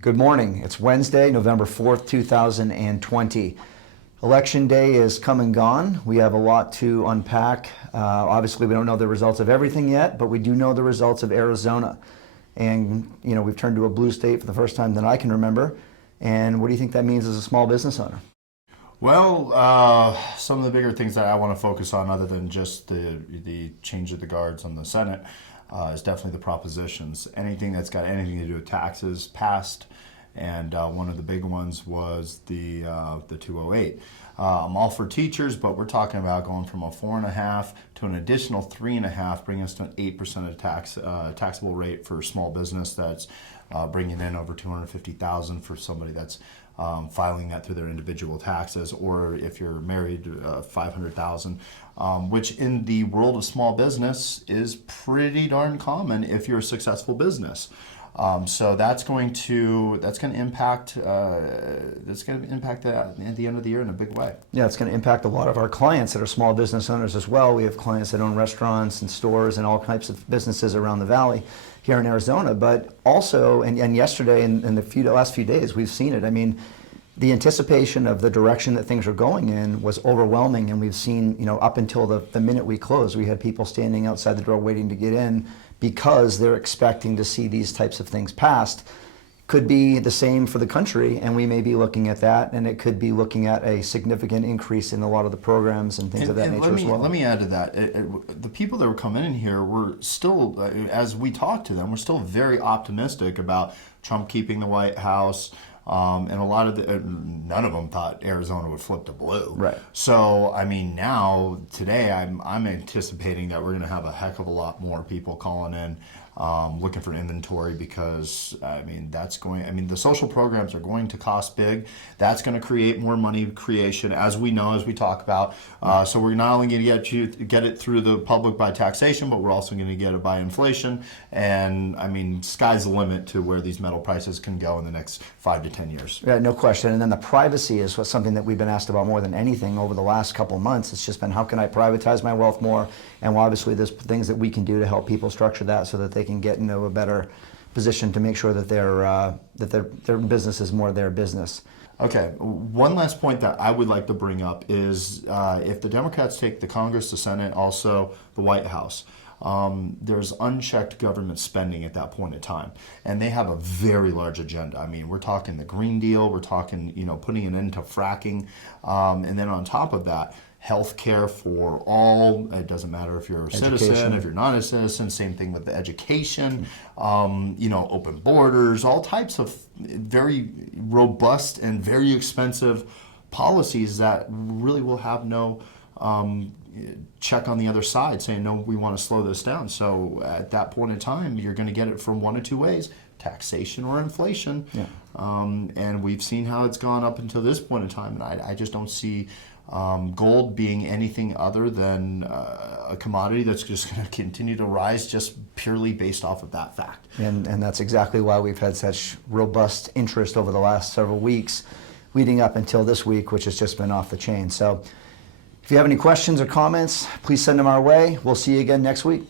Good morning. It's Wednesday, November 4th, 2020. Election day is come and gone. We have a lot to unpack. Obviously, we don't know the results of everything yet, but we do know the results of Arizona. And, we've turned to a blue state for the first time that I can remember. And what do you think that means as a small business owner? Well, some of the bigger things that I want to focus on, other than just the change of the guards on the Senate, is definitely the propositions. Anything that's got anything to do with taxes passed, and one of the big ones was the 208. I'm all for teachers, but we're talking about going from a 4.5 to an additional 3.5, bringing us to an 8% of taxable rate for small business that's bringing in over $250,000 for somebody that's filing that through their individual taxes, or if you're married, $500,000, which in the world of small business is pretty darn common if you're a successful business. So that's going to impact that at the end of the year in a big way. Yeah, it's going to impact a lot of our clients that are small business owners as well. We have clients that own restaurants and stores and all types of businesses around the valley here in Arizona, but also, and yesterday and the last few days, we've seen it. I mean, the anticipation of the direction that things are going in was overwhelming, and we've seen, up until the minute we closed, we had people standing outside the door waiting to get in because they're expecting to see these types of things passed. Could be the same for the country, and we may be looking at that, and it could be looking at a significant increase in a lot of the programs and things of that nature as well. Let me add to that. The people that were coming in here were still, as we talked to them, we're still very optimistic about Trump keeping the White House. And a lot of none of them thought Arizona would flip to blue. Right. So, I mean, now, today, I'm anticipating that we're going to have a heck of a lot more people calling in, looking for inventory, because, the social programs are going to cost big. That's going to create more money creation, as we know, as we talk about. So we're not only going to get it through the public by taxation, but we're also going to get it by inflation. And, sky's the limit to where these metal prices can go in the next 5 to 10 years. Yeah, no question. And then the privacy is something that we've been asked about more than anything over the last couple of months. It's just been, how can I privatize my wealth more? And obviously there's things that we can do to help people structure that so that they can get into a better position to make sure that their business is more their business. Okay, one last point that I would like to bring up is if the Democrats take the Congress, the Senate, also the White House, there's unchecked government spending at that point in time. And they have a very large agenda. I mean, we're talking the Green Deal, we're talking, putting an end to fracking. And then on top of that, health care for all. It doesn't matter if you're a citizen, if you're not a citizen, same thing with the education, open borders, all types of very robust and very expensive policies that really will have no check on the other side saying, no, we want to slow this down. So at that point in time, you're going to get it from one of two ways: taxation or inflation. Yeah. And we've seen how it's gone up until this point in time, and I just don't see gold being anything other than a commodity that's just going to continue to rise just purely based off of that fact. And that's exactly why we've had such robust interest over the last several weeks leading up until this week, which has just been off the chain. So if you have any questions or comments, please send them our way. We'll see you again next week.